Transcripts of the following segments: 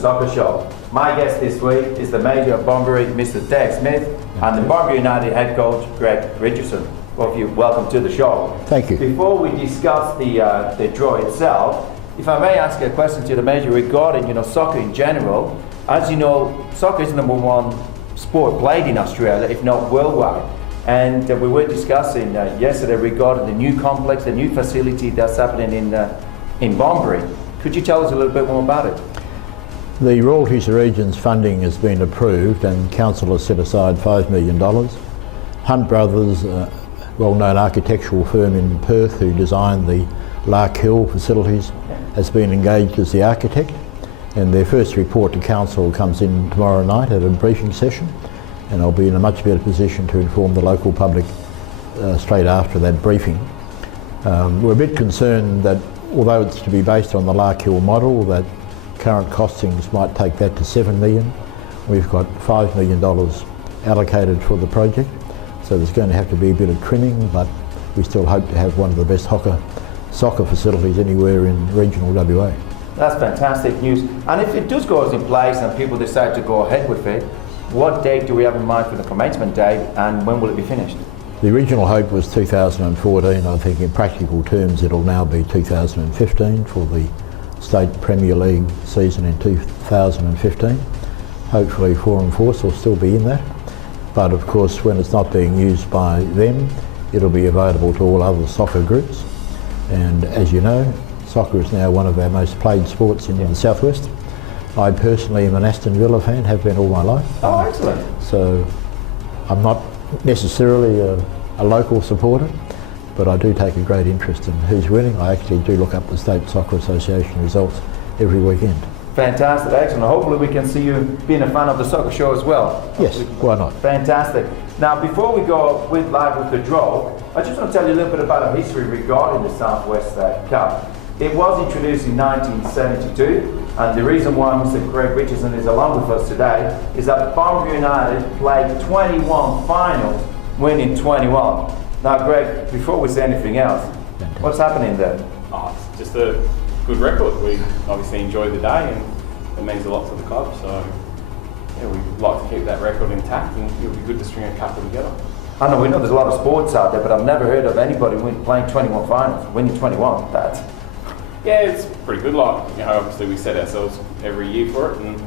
Soccer Show. My guest this week is the Mayor of Bunbury, Mr. Dave Smith, and the Bunbury United head coach, Greg Richardson. Both of you, welcome to the show. Thank you. Before we discuss the draw itself, if I may ask a question to the Mayor regarding soccer in general. As you know, soccer is the #1 sport played in Australia, if not worldwide. And we were discussing yesterday regarding the new complex, the new facility that's happening in Bunbury. Could you tell us a little bit more about it? The Royalties to Regions funding has been approved and Council has set aside $5 million. Hunt Brothers, a well-known architectural firm in Perth who designed the Lark Hill facilities, has been engaged as the architect, and their first report to Council comes in tomorrow night at a briefing session, and I'll be in a much better position to inform the local public straight after that briefing. We're a bit concerned that although it's to be based on the Lark Hill model, that current costings might take that to $7 million. We've got $5 million allocated for the project, so there's going to have to be a bit of trimming, but we still hope to have one of the best soccer facilities anywhere in regional WA. That's fantastic news. And if it does go in place and people decide to go ahead with it, what date do we have in mind for the commencement date, and when will it be finished? The original hope was 2014. I think in practical terms it'll now be 2015 for the State Premier League season in 2015. Hopefully Forum Force will still be in that. But of course when it's not being used by them, it'll be available to all other soccer groups. And as you know, soccer is now one of our most played sports in the southwest. I personally am an Aston Villa fan, have been all my life. Oh, excellent. So I'm not necessarily a local supporter, but I do take a great interest in who's winning. I actually do look up the State Soccer Association results every weekend. Fantastic, excellent. Hopefully we can see you being a fan of the soccer show as well. Yes, why not? Fantastic. Now before we go live with the draw, I just want to tell you a little bit about our history regarding the Southwest Cup. It was introduced in 1972, and the reason why Mr. Greg Richardson is along with us today is that Bunbury United played 21 finals, winning 21. Now Greg, before we say anything else, what's happening there? Oh, it's just a good record. We obviously enjoyed the day and it means a lot to the club, so yeah, we'd like to keep that record intact and it would be good to string a couple together. I know, we know there's a lot of sports out there, but I've never heard of anybody playing 21 finals, winning 21. Yeah, it's pretty good. Like, obviously we set ourselves every year for it, and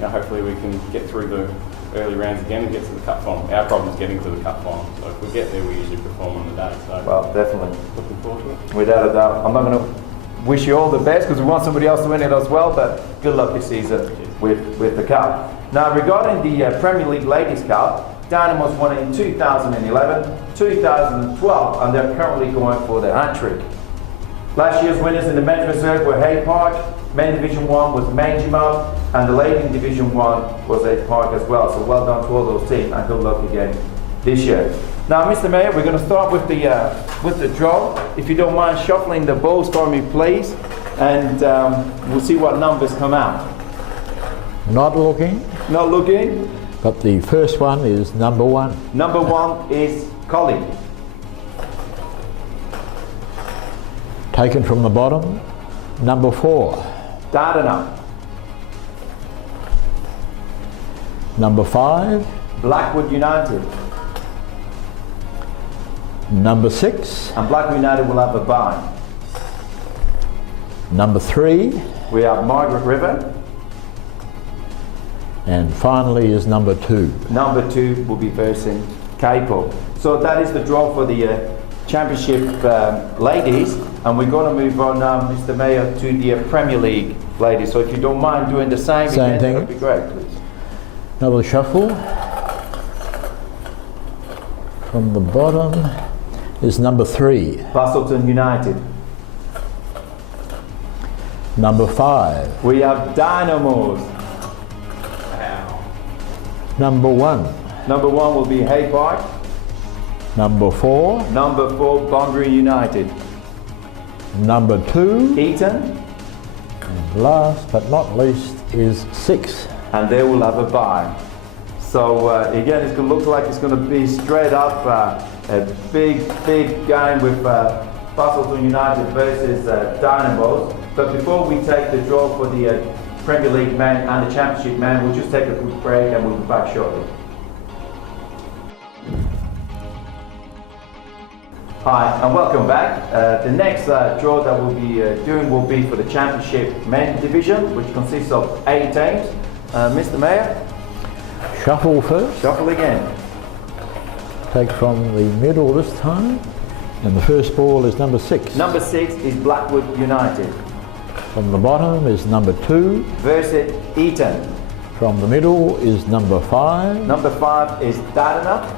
hopefully we can get through the early rounds again and get to the cup final. Our problem is getting to the cup final, so if we get there, we usually perform on the day. So, well, definitely. Looking forward to it. Without a doubt. I'm not going to wish you all the best because we want somebody else to win it as well, but good luck this season with the cup. Now, regarding the Premier League Ladies Cup, Dynamos won it in 2011, 2012, and they're currently going for their hat-trick. Last year's winners in the men's reserve were Hay Park, men Division 1 was Mangimouth, and the lady in Division 1 was Hay Park as well. So well done to all those teams, and good luck again this year. Now, Mr. Mayor, we're going to start with the draw. If you don't mind shuffling the balls for me, please, and we'll see what numbers come out. Not looking. Not looking. But the first one is number 1. Number 1 is Collie. Taken from the bottom, number 4. Dardanelle. Number 5. Blackwood United. Number 6. And Blackwood United will have a bye. Number 3. We have Margaret River. And finally is number 2. Number 2 will be versing Kaipo. So that is the draw for the Championship ladies, and we're going to move on now, Mr. Mayor, to the Premier League ladies. So if you don't mind doing the same again, thing. that would be great, please. Another shuffle. From the bottom is number 3. Bustleton United. Number 5. We have Dynamos. Wow. Number 1. Number 1 will be Hay Park. Number 4. Number 4, Bunbury United. Number 2. Eton. And last but not least is 6. And they will have a bye. So again, it's going to look like it's going to be straight up a big game with Bustleton United versus Dynamos. But before we take the draw for the Premier League men and the Championship men. We'll just take a quick break and we'll be back shortly. Hi and welcome back. The next draw that we'll be doing will be for the Championship men division, which consists of 8 teams. Mr. Mayor? Shuffle first. Shuffle again. Take from the middle this time. And the first ball is number 6. Number 6 is Blackwood United. From the bottom is number 2. Versus Eton. From the middle is number 5. Number 5 is Dartmouth.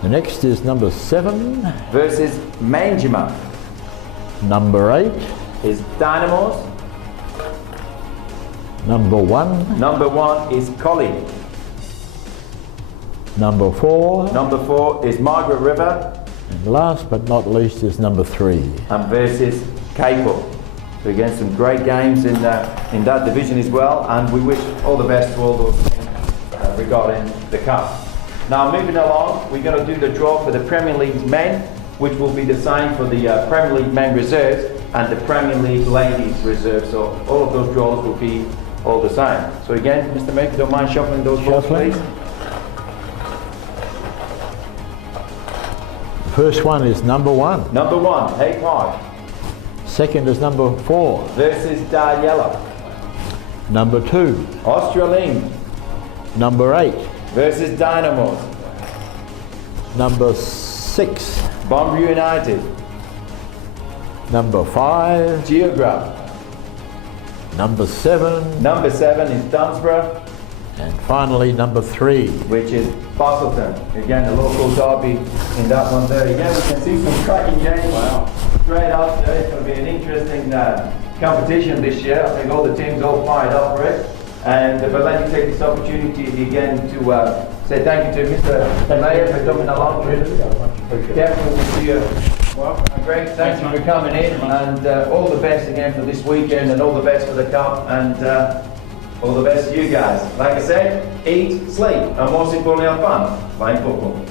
The next is number 7. Versus Manjimup. Number 8 is Dynamos. Number 1. Number 1 is Collie. Number 4. Number 4 is Margaret River. And last but not least is number 3. And versus Capel. So again, some great games in that division as well, and we wish all the best to all those teams regarding the cup. Now moving along, we're going to do the draw for the Premier League men, which will be the same for the Premier League men reserves and the Premier League ladies reserves. So all of those draws will be all the same. So again, Mr. Mayor, if you don't mind shuffling those balls, please. First one is number 1. Number 1, Hay Park. Second is number 4. Versus Darjella. Number 2. Australing. Number 8. Versus Dynamos. Number 6. Bunbury United. Number 5. Geograph. Number 7. Number 7 is Dunsborough. And finally number 3. Which is Bustleton. Again, the local derby in that one there. Again, we can see some cracking games. Wow. Straight up there. It's going to be an interesting competition this year. I think all the teams all fired up for it. And but let me take this opportunity again to say thank you to Mr. Mayor for coming along. Definitely will see you. Well, great. Thank you for coming in, and all the best again for this weekend, and all the best for the cup, and all the best to you guys. Like I said, eat, sleep, and most importantly, have fun playing football.